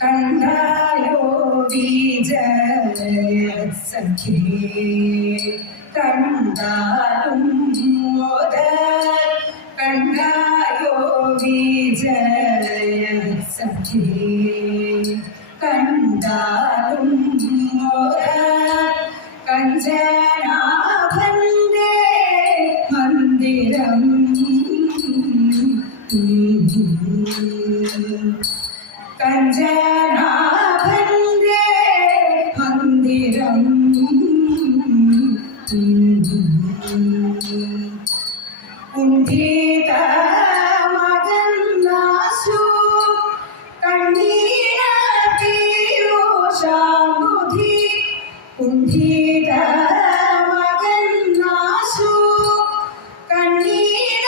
കണ്ടായോ വിജയസഖി കണ്ടാലും കണ്ടായോ വിജയസഖി കണ്ടാലും കഞ്ചനാഭന്റെ മന്ദിരം കഞ്ചനാഭന്റെ മന്ദിരം കുണ്ഠിത മകന്നാശു കണ്ണീര പീയൂഷാംബുധി കുണ്ഠിത മകന്നാശു കണ്ണീര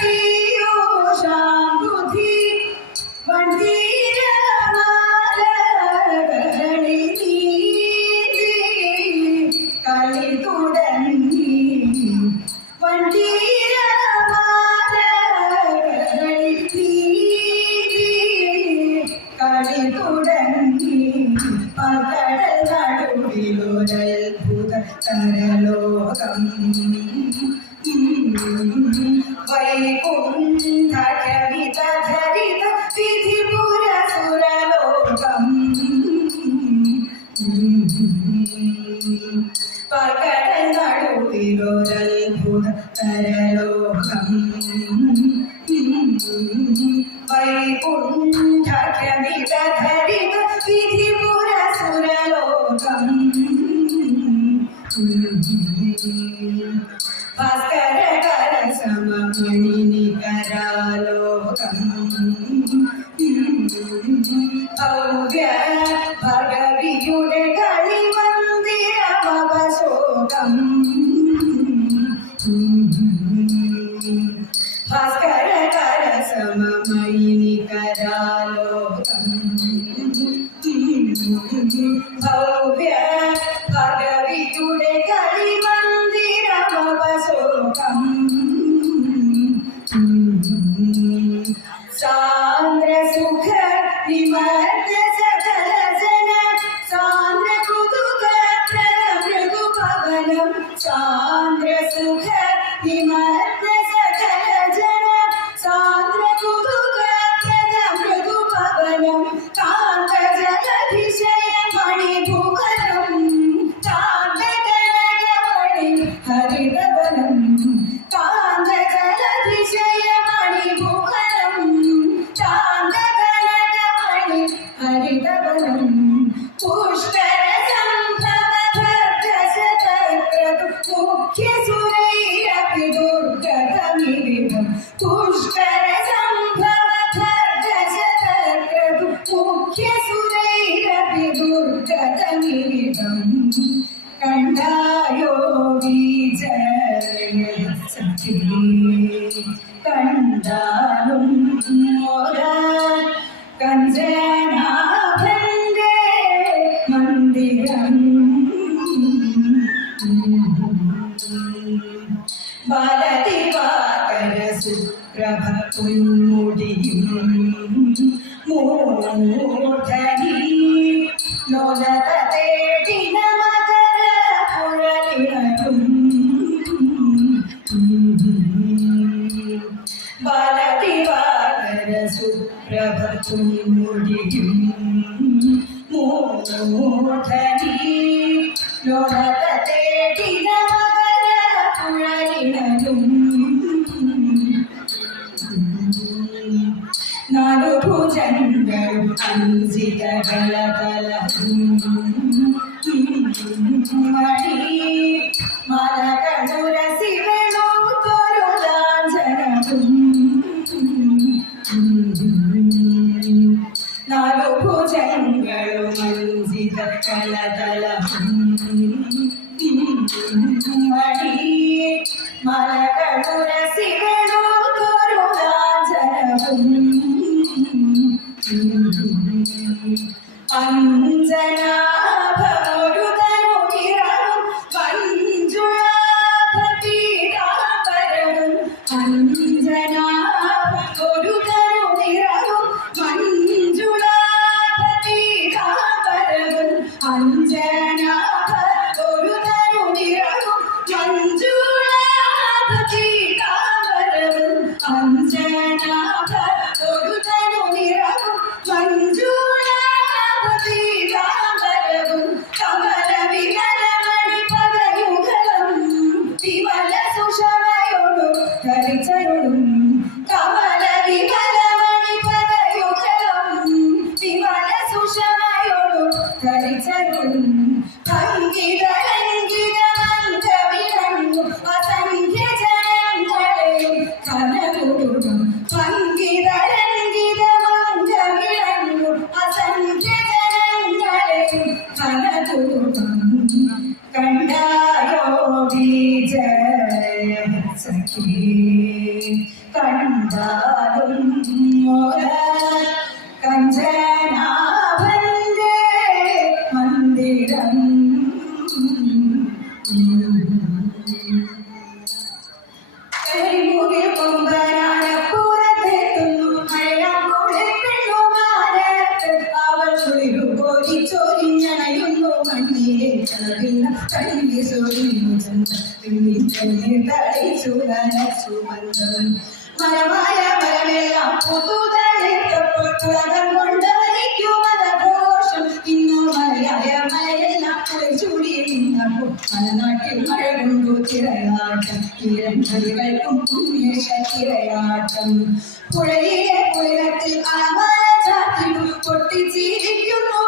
പീയൂഷാംബുധി കളി തുടങ്ങി പകടൽ നടുവിലൊരത്ഭുത തരലോകം വൈകുണ്ഠകവിത ധരിത വിധിപുര സുരലോകം പകടൽ നടുവിലൊരത്ഭുത തരലോകം വൈകുണ്ഠകവിത ധരിത വിധിപുര സുരലോകം ഭാസ്കരകര സമമണിനികരാലോകം ഭവ്യ ഭഗവിയുടെ കളിമന്ദിരമവശോകം ഭാസ്കരകര സമമണിനികരാലോകം ഭവ്യ ഭഗവിയുടെ കളിമന്ദിരമവശോകം സാന്ദ്രസുഖ വിമർദ്ദ സകല ജന സാന്ദ്ര കുതുക പ്രമൃദു പവനം സാന്ദ്രസുഖ വിമർദ്ദ സകല ജന സാന്ദ്ര കുതുക പ്രമൃദു പവനം കാന്ത ജലധിശയ മണിഭുവനം കാന്ത കനകമണി ഹരിതവനം കാന്ത ജലധിശയ മണിഭുവനം കാന്ത കനകമണി ഹരിതവനം പുഷ്കര സംഭവ ഭദ്രശതക്രതു മുഖ്യ സുരൈരപി ദുർഗതമിവിധം പുഷ്കര സംഭവ ഭദ്രശതക്രതു മുഖ്യ സുരൈരപി ദുർഗതമിവിധം കണ്ടായോ വിജയസഖി കണ്ടാലും കഞ്ചനാഭന്റെ മന്ദിരം ബാലദിവാകര സുപ്രഭ പൊന്മുടിയും മൂർധനി ലോലത തേടിന മകര പുഴലിനരും ബാലദിവാകര സുപ്രഭ പൊന്മുടിയും മൂർധനി ലോലത തേടിന മകര പുഴലിനരും നാലു ഭുജങ്ങളും അഞ്ചിതകളതലവും മണി മലകളുരസി വേണോത്തൊരു ലാഞ്ചനവും നാലു ഭുജങ്ങളും അഞ്ചിതകളതലവും മണി മലകളുരസി വേണോത്തൊരു ലാഞ്ചനവും അഞ്ജനാഭമൊരു തനുനിറവും മഞ്ജുളാഭപീതാംബരവും അഞ്ജനാഭമൊരു തനുനിറവും തളിച്ചു നനച്ചു മന്ദം മരമായ മരമെല്ലാം പുതുതളിത്തപ്പോൾ പുളകം കൊണ്ടവനിക്കും മതഘോഷം ഇന്നു മലയായ മലയെല്ലാം ചൂടി നിന്നപ്പോൾ മലനാട്ടിൽ മഴ കൊണ്ടു തിരയാട്ടം ഇരണ്ടടികൾക്കും ഉന്മേഷ തിരയാട്ടം പുഴയിലെ പുലകത്തിൽ അലമാല ചാത്തിടും പൊട്ടിച്ചിരിക്കുന്നു